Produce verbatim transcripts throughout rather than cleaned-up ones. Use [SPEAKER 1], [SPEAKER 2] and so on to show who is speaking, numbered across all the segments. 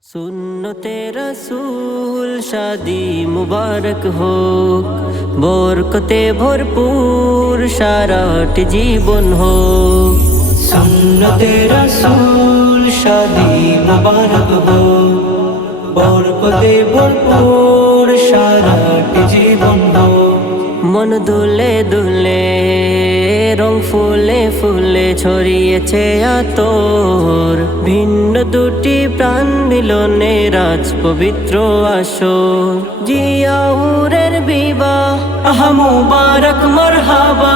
[SPEAKER 1] सुन्नते रसूल शादी मुबारक हो, बरकते भरपूर साराट जीवन हो।
[SPEAKER 2] सुन्नते रसूल शादी मुबारक हो, बरकते भरपूर साराट जीवन हो।
[SPEAKER 1] मन দুলে দুলে রং ফুলে ফুলে ছড়িয়েছে আতর, ভিন্ন দুটি প্রাণ মিলনে রাজ পবিত্র আসর। জিয়াউরের বিবাহ
[SPEAKER 2] আহা মুবারক মারহাবা,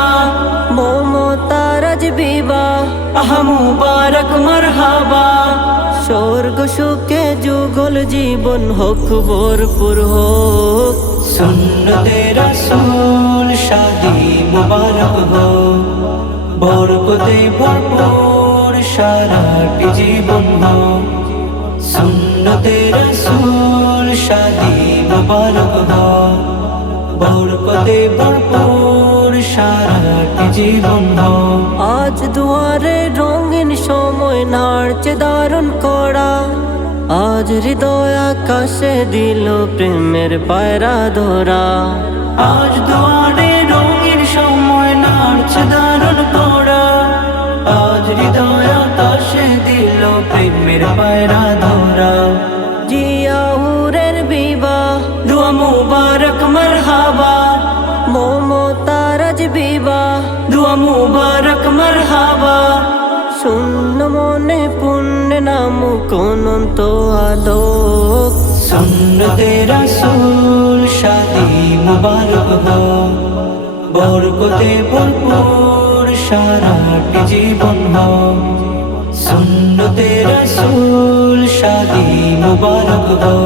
[SPEAKER 1] মমতার আজ বিবাহ
[SPEAKER 2] আহা মুবারক মারহাবা।
[SPEAKER 1] স্বর্গ সুখে যুগল জীবন হোক ভরপুর হোক।
[SPEAKER 2] सुन्नते रसूल शादी मुबारक हो, बरकते भरपूर साराट जीवन हो। सुन्नते रसूल शादी मुबारक हो, बरकते भरपूर साराट जीवन हो।
[SPEAKER 1] আজ দুয়ারে রঙিন সময় নাড়ছে দারুণ করা, আজ হৃদয় আকাশে দিল প্রেমের পায়রা ধরা।
[SPEAKER 2] আজ দুয়ারে রঙিন সময় নাড়ছে দারুণ করা, আজ হৃদয় আকাশে দিল প্রেমের পায়রা ধরা।
[SPEAKER 1] জিয়াউরের বিবাহ
[SPEAKER 2] দুয়া মুবারক মারহাবা,
[SPEAKER 1] মমতার আজ বিবাহ
[SPEAKER 2] দুয়া মুবারক মারহাবা।
[SPEAKER 1] শূন্য মনে পুণ্য নামুক অনন্ত আলোক।
[SPEAKER 2] सुन्नते रसूल शादी मुबारक हो, बरकते भरपूर साराट जीवन हो। सुन्नते रसूल शादी मुबारक हो,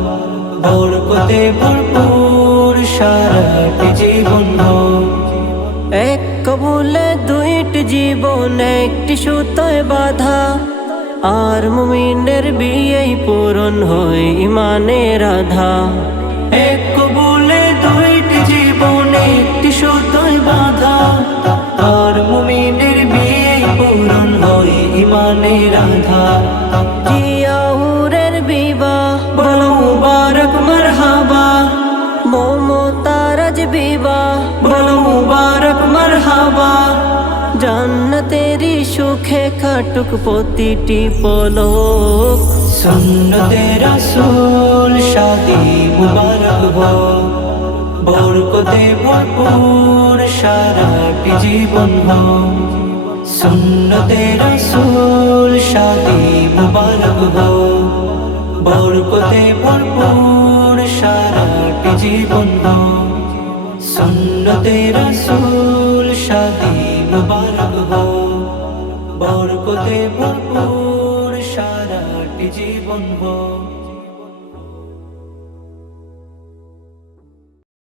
[SPEAKER 2] बरकते भरपूर साराट जीवन हो।
[SPEAKER 1] এক কবুলে দুইটি জীবন একটি সুতোয় বাঁধা, আর মুমিনের বিয়েই পূরণ হয় ইমানের আধা।
[SPEAKER 2] এক কবুলে দুইটি জীবন একটি সুতোয় বাঁধা, আর মুমিনের বিয়ে পূরণ হয় ইমানের আধা।
[SPEAKER 1] জিয়াউরের বিবাহ
[SPEAKER 2] বলো মুবারক মারহাবা,
[SPEAKER 1] মমতার আজ বিবাহ
[SPEAKER 2] বলো মুবারক মারহাবা।
[SPEAKER 1] জান্নাতেরি সুখে কাটুক প্রতিটি পলক।
[SPEAKER 2] सुन्नते रसूल शादी मुबारक हो, बरकते भरपूर साराट जीवन हो। सुन्नते रसूल शादी मुबारक हो, बरकते भरपूर साराट जीवन हो। सुन्नते रसूल शादी मुबारक हो, बरकते भरपूर साराट जीवन हो।